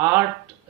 8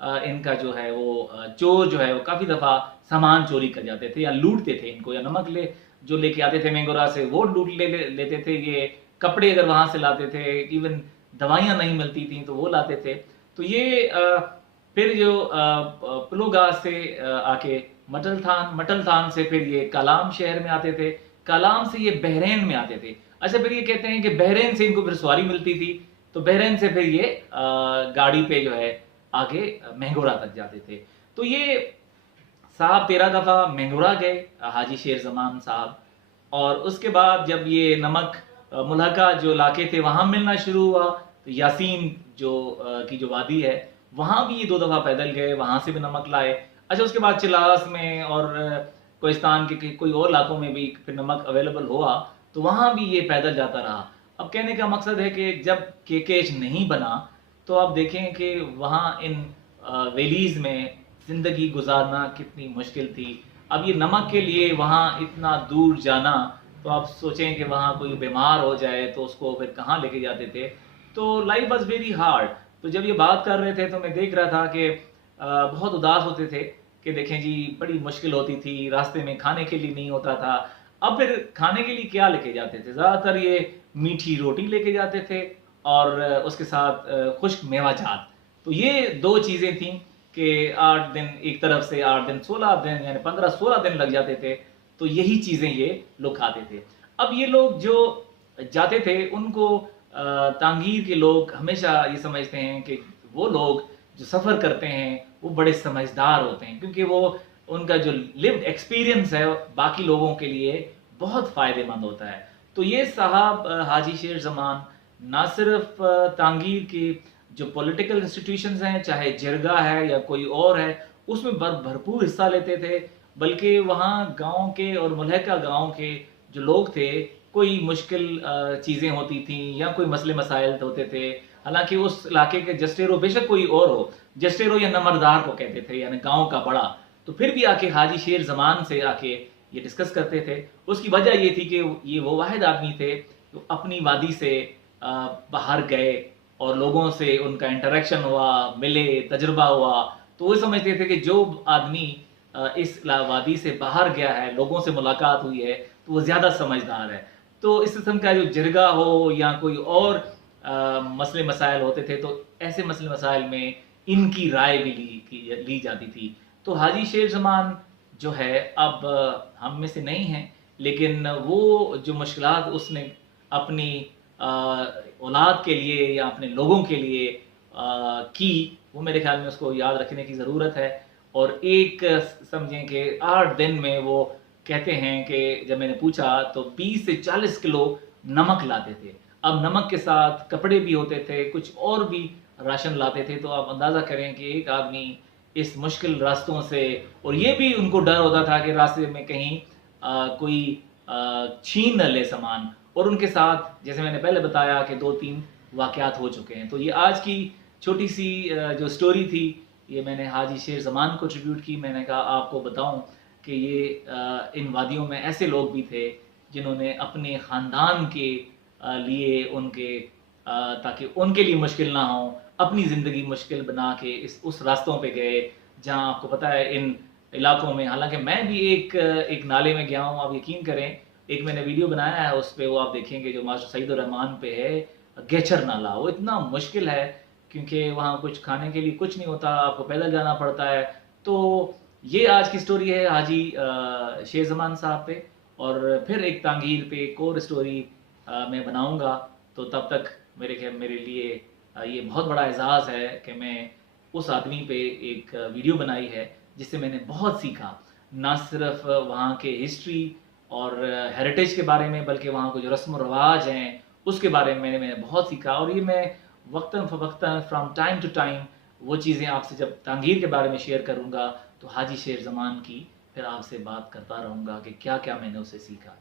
ان کا جو ہے وہ چور جو ہے وہ کافی دفعہ سامان چوری کر جاتے تھے یا لوٹتے تھے ان کو، یا نمک جو لے کے آتے تھے مینگورا سے وہ لوٹ لیتے تھے، یہ کپڑے اگر وہاں سے لاتے تھے، ایون دوائیاں نہیں ملتی تھیں تو وہ لاتے تھے. تو یہ پھر جو پلوگا سے آ کے مٹل تھان سے پھر یہ کالام شہر میں آتے تھے، کالام سے یہ بحرین میں آتے تھے. اچھا پھر یہ کہتے ہیں کہ بحرین سے ان کو پھر سواری ملتی تھی، تو بحرین سے پھر یہ گاڑی پہ جو ہے آگے مہنگورا تک جاتے تھے. تو یہ صاحب 13 دفعہ مہنگورا گئے حاجی شیر زمان صاحب، اور اس کے بعد جب یہ نمک ملحقہ جو علاقے تھے وہاں ملنا شروع ہوا، تو یاسین کی جو وادی ہے وہاں بھی یہ 2 دفعہ پیدل گئے، وہاں سے بھی نمک لائے. اچھا اس کے بعد چلاس میں اور کوہستان کے کوئی اور علاقوں میں بھی پھر نمک اویلیبل ہوا تو وہاں بھی یہ پیدل جاتا رہا. اب کہنے کا مقصد ہے کہ جب کیکیش نہیں بنا تو آپ دیکھیں کہ وہاں ان ویلیز میں زندگی گزارنا کتنی مشکل تھی. اب یہ نمک کے لیے وہاں اتنا دور جانا، تو آپ سوچیں کہ وہاں کوئی بیمار ہو جائے تو اس کو پھر کہاں لے کے جاتے تھے. تو لائف واز ویری ہارڈ. تو جب یہ بات کر رہے تھے تو میں دیکھ رہا تھا کہ بہت اداس ہوتے تھے کہ دیکھیں جی بڑی مشکل ہوتی تھی، راستے میں کھانے کے لیے نہیں ہوتا تھا. اب پھر کھانے کے لیے کیا لے کے جاتے تھے؟ زیادہ تر یہ میٹھی روٹی لے کے جاتے تھے اور اس کے ساتھ خشک میوہ جات. تو یہ 2 چیزیں تھیں کہ 8 دن ایک طرف سے 8 دن 16 دن یعنی 15-16 دن لگ جاتے تھے، تو یہی چیزیں یہ لوگ کھاتے تھے. اب یہ لوگ جو جاتے تھے ان کو تانگیر کے لوگ ہمیشہ یہ سمجھتے ہیں کہ وہ لوگ جو سفر کرتے ہیں وہ بڑے سمجھدار ہوتے ہیں، کیونکہ وہ ان کا جو لیوڈ ایکسپیرینس ہے باقی لوگوں کے لیے بہت فائدہ مند ہوتا ہے. تو یہ صاحب حاجی شیر زمان نہ صرف تانگیر کی جو پولیٹیکل انسٹیٹیوشنز ہیں، چاہے جرگا ہے یا کوئی اور ہے، اس میں بھرپور حصہ لیتے تھے، بلکہ وہاں گاؤں کے اور ملحقہ گاؤں کے جو لوگ تھے، کوئی مشکل چیزیں ہوتی تھیں یا کوئی مسئلے مسائل ہوتے تھے، حالانکہ اس علاقے کے جسٹیرو بے شک کوئی اور ہو، جسٹیرو یا نمبردار کو کہتے تھے یعنی گاؤں کا بڑا، تو پھر بھی آ کے حاجی شیر زمان سے آ کے یہ ڈسکس کرتے تھے. اس کی وجہ یہ تھی کہ یہ وہ واحد آدمی تھے جو اپنی وادی سے باہر گئے اور لوگوں سے ان کا انٹریکشن ہوا، ملے، تجربہ ہوا. تو وہ سمجھتے تھے کہ جو آدمی اس وادی سے باہر گیا ہے، لوگوں سے ملاقات ہوئی ہے، تو وہ زیادہ سمجھدار ہے. تو اس قسم کا جو جرگا ہو یا کوئی اور مسئلے مسائل ہوتے تھے تو ایسے مسئلے مسائل میں ان کی رائے بھی لی جاتی تھی. تو حاجی شیر زمان جو ہے اب ہم میں سے نہیں ہیں، لیکن وہ جو مشکلات اس نے اپنی اولاد کے لیے یا اپنے لوگوں کے لیے کی، وہ میرے خیال میں اس کو یاد رکھنے کی ضرورت ہے. اور ایک سمجھیں کہ 8 دن میں وہ کہتے ہیں کہ جب میں نے پوچھا تو 20 سے 40 کلو نمک لاتے تھے. اب نمک کے ساتھ کپڑے بھی ہوتے تھے، کچھ اور بھی راشن لاتے تھے. تو آپ اندازہ کریں کہ ایک آدمی اس مشکل راستوں سے، اور یہ بھی ان کو ڈر ہوتا تھا کہ راستے میں کہیں کوئی چھین نہ لے سامان. اور ان کے ساتھ جیسے میں نے پہلے بتایا کہ 2-3 واقعات ہو چکے ہیں. تو یہ آج کی چھوٹی سی جو سٹوری تھی یہ میں نے حاجی شیر زمان کو ٹریبیوٹ کی. میں نے کہا آپ کو بتاؤں کہ یہ ان وادیوں میں ایسے لوگ بھی تھے جنہوں نے اپنے خاندان کے لیے تاکہ ان کے لیے مشکل نہ ہو، اپنی زندگی مشکل بنا کے اس راستوں پہ گئے جہاں آپ کو پتہ ہے ان علاقوں میں. حالانکہ میں بھی ایک نالے میں گیا ہوں، آپ یقین کریں ایک میں نے ویڈیو بنایا ہے اس پہ، وہ آپ دیکھیں گے جو ماسٹر سعید الرحمان پہ ہے، گیچر نالا. وہ اتنا مشکل ہے کیونکہ وہاں کچھ کھانے کے لیے کچھ نہیں ہوتا، آپ کو پیدل جانا پڑتا ہے. تو یہ آج کی سٹوری ہے حاجی شیر زمان صاحب پہ، اور پھر ایک تانگیر پہ ایک اور سٹوری میں بناؤں گا. تو تب تک میرے لیے یہ بہت بڑا اعزاز ہے کہ میں اس آدمی پہ ایک ویڈیو بنائی ہے جس سے میں نے بہت سیکھا، نہ صرف وہاں کے ہسٹری اور ہیریٹیج کے بارے میں، بلکہ وہاں کو جو رسم و رواج ہیں اس کے بارے میں نے بہت سیکھا. اور یہ میں وقتاً فوقتاً فرام ٹائم ٹو ٹائم وہ چیزیں آپ سے جب تانگیر کے بارے میں شیئر کروں گا تو حاجی شیر زمان کی پھر آپ سے بات کرتا رہوں گا کہ کیا کیا میں نے اسے سیکھا.